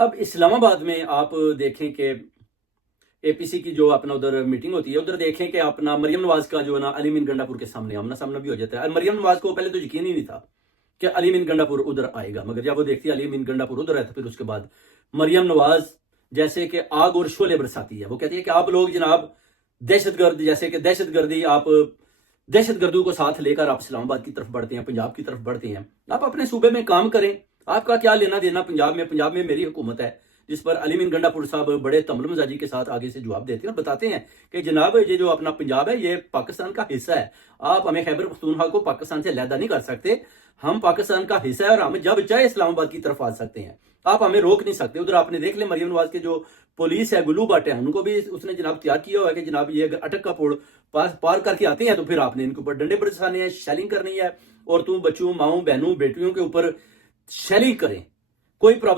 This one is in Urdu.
اب اسلام آباد میں آپ دیکھیں کہ اے پی سی کی جو اپنا ادھر میٹنگ ہوتی ہے، ادھر دیکھیں کہ اپنا مریم نواز کا جو ہے نا علی مین گنڈا پور کے سامنے آمنا سامنا بھی ہو جاتا ہے. مریم نواز کو پہلے تو یقین ہی نہیں تھا کہ علی مین گنڈا پور ادھر آئے گا، مگر جب وہ دیکھتی ہے علی مین گنڈا پور ادھر ہے تو پھر اس کے بعد مریم نواز جیسے کہ آگ اور شعلے برساتی ہے. وہ کہتی ہے کہ آپ لوگ جناب دہشت گرد، جیسے کہ دہشت گردی، آپ دہشت گردوں کو ساتھ لے کر آپ اسلام آباد کی طرف بڑھتے ہیں، پنجاب کی طرف بڑھتے ہیں. آپ اپنے صوبے میں کام کریں، آپ کا کیا لینا دینا پنجاب میں؟ پنجاب میں میری حکومت ہے، جس پر علی مین گنڈا پور صاحب بڑے تمل مزاجی کے ساتھ آگے سے جواب دیتے ہیں اور بتاتے ہیں کہ جناب یہ جو اپنا پنجاب ہے یہ پاکستان کا حصہ ہے، آپ ہمیں خیبر پختونخوا کو پاکستان سے علیحدہ نہیں کر سکتے، ہم پاکستان کا حصہ ہے اور ہم جب چاہے اسلام آباد کی طرف آ سکتے ہیں، آپ ہمیں روک نہیں سکتے. ادھر آپ نے دیکھ لیں مریم نواز کے جو پولیس ہے گلو باٹ ہے، ان کو بھی اس نے جناب تیار کیا ہوا ہے کہ جناب یہ اگر اٹک کا پوڑ پار کر کے آتے ہیں تو پھر آپ نے ان کے اوپر ڈنڈے برسانے ہیں، شیلنگ کرنی ہے، اور تم بچوں، ماؤں، بہنوں، بیٹیوں کے اوپر شیلنگ کریں، کوئی پرابلم